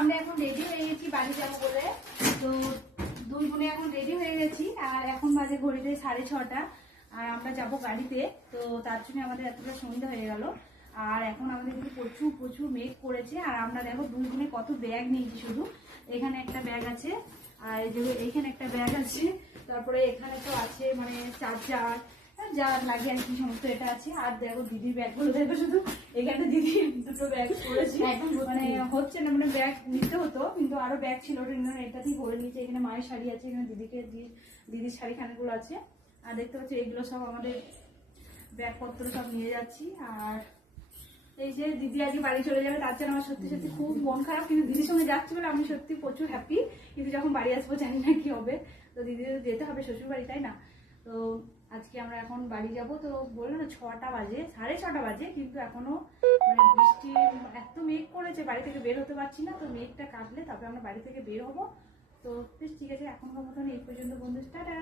আমরা এখন রেডি হয়ে গেছি বাড়ি যাবো বলে। তো দুই বোনে এখন রেডি হয়ে গেছি, আর এখন বাজে ঘড়িতে 6:30, আর আমরা যাব গাড়িতে। তো তার জন্য আমাদের এতটা সন্ধ্যা হয়ে গেল। আর এখন আমাদের কিন্তু প্রচুর প্রচুর মেঘ করেছে। আর আমরা দেখো দুই বোনে কত ব্যাগ নিয়েছি, শুধু এখানে একটা ব্যাগ আছে, আর এই যে এইখানে একটা ব্যাগ আছে, তারপরে এখানে তো আছে মানে চার্জার যা লাগে আর কি সমস্ত এটা আছে। আর দেখো দিদির ব্যাগগুলো দেখো, শুধু এখানে দিদি দুটো ব্যাগ করেছি, মানে হচ্ছে না, মানে ব্যাগ নিতে হতো কিন্তু আরো ব্যাগ ছিল, এটাতেই ভরে নিয়েছে। এখানে মায়ের শাড়ি আছে, এখানে দিদির শাড়ি খানাগুলো আছে। আর দেখতে পাচ্ছি এগুলো সব আমাদের ব্যাগপত্র সব নিয়ে যাচ্ছি। আর এই যে দিদি আজকে বাড়ি চলে যাবে, তার জন্য আমার সত্যি সত্যি খুব মন খারাপ, কিন্তু দিদির সঙ্গে যাচ্ছি বলে আমি সত্যি প্রচুর হ্যাপি। কিন্তু যখন বাড়ি আসবো জানি না কি হবে। তো দিদির যেতে হবে শ্বশুর বাড়ি, তাই না? তো আজকে আমরা এখন বাড়ি যাব। তো বললো না 6টা বাজে, 6:30 বাজে, কিন্তু এখনো মানে বৃষ্টি এত মেঘ করেছে, বাড়ি থেকে বের হতে পারছি না। তো মেঘটা কাটলে তারপরে আমরা বাড়ি থেকে বের হবো। তো বেশ ঠিক আছে, এখনকার মতন এই পর্যন্ত বন্ধু, টাটা।